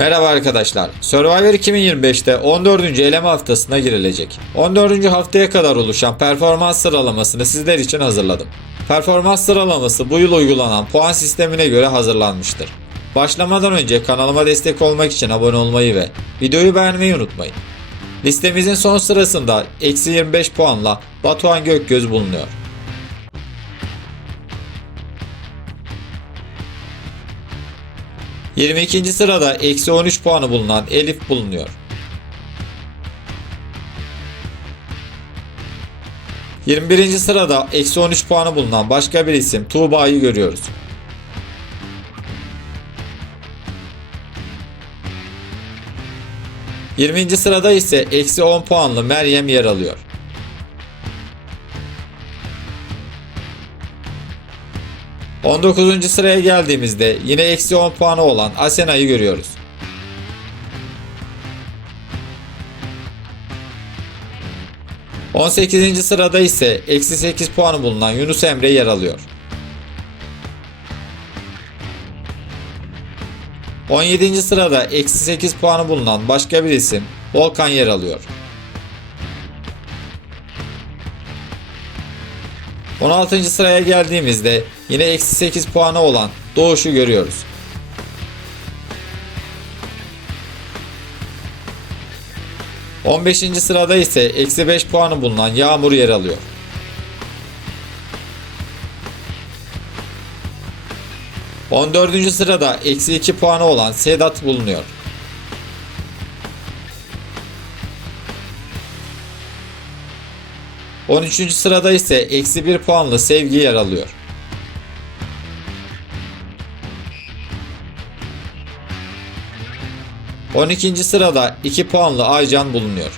Merhaba arkadaşlar. Survivor 2025'te 14. eleme haftasına girilecek. 14. haftaya kadar oluşan performans sıralamasını sizler için hazırladım. Performans sıralaması bu yıl uygulanan puan sistemine göre hazırlanmıştır. Başlamadan önce kanalıma destek olmak için abone olmayı ve videoyu beğenmeyi unutmayın. Listemizin son sırasında eksi 25 puanla Batuhan Gökgöz bulunuyor. ...22. sırada eksi 13 puanı bulunan Elif bulunuyor. ...21. sırada eksi 13 puanı bulunan başka bir isim Tuğba'yı görüyoruz. ...20. sırada ise eksi 10 puanlı Meryem yer alıyor. ...19. sıraya geldiğimizde yine eksi 10 puanı olan Asena'yı görüyoruz. ...18. sırada ise eksi 8 puanı bulunan Yunus Emre yer alıyor. 17. sırada eksi 8 puanı bulunan başka bir isim Volkan yer alıyor. 16. sıraya geldiğimizde yine eksi 8 puanı olan Doğuş'u görüyoruz. ...15. sırada ise eksi 5 puanı bulunan Yağmur yer alıyor. On dördüncü sırada eksi 2 puanı olan Sedat bulunuyor. On üçüncü sırada ise eksi 1 puanlı Sevgi yer alıyor. On ikinci sırada 2 puanlı Aycan bulunuyor.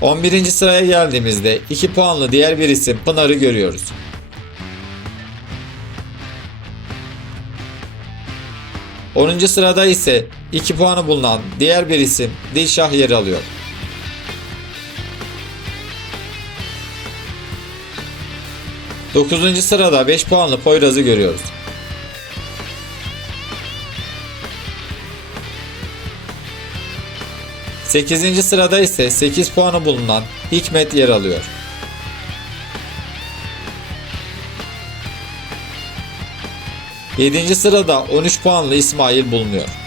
On birinci sıraya geldiğimizde 2 puanlı diğer bir isim Pınar'ı görüyoruz. Onuncu sırada ise 2 puanı bulunan diğer bir isim Dilşah yer alıyor. Dokuzuncu sırada 5 puanlı Poyraz'ı görüyoruz. Sekizinci sırada ise 8 puanı bulunan Hikmet yer alıyor. Yedinci sırada 13 puanlı İsmail bulunuyor.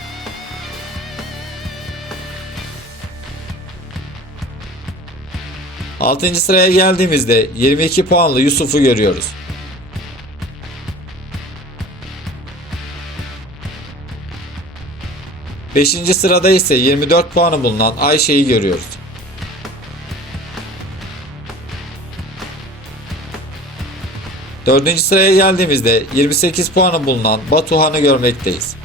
Altıncı sıraya geldiğimizde 22 puanlı Yusuf'u görüyoruz. Beşinci sırada ise 24 puanı bulunan Ayşe'yi görüyoruz. Dördüncü sıraya geldiğimizde 28 puanı bulunan Batuhan'ı görmekteyiz.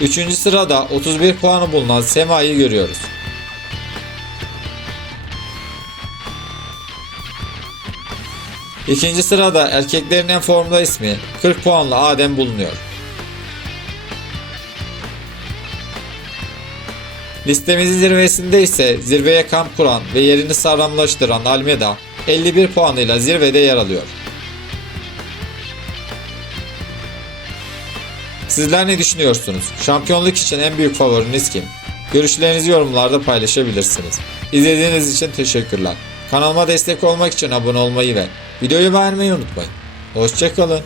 Üçüncü sırada 31 puanı bulunan Sema'yı görüyoruz. İkinci sırada erkeklerin en formda ismi 40 puanlı Adem bulunuyor. Listemizin zirvesinde ise zirveye kamp kuran ve yerini sağlamlaştıran Almeda 51 puanıyla zirvede yer alıyor. Sizler ne düşünüyorsunuz? Şampiyonluk için en büyük favoriniz kim? Görüşlerinizi yorumlarda paylaşabilirsiniz. İzlediğiniz için teşekkürler. Kanalıma destek olmak için abone olmayı ve videoyu beğenmeyi unutmayın. Hoşçakalın.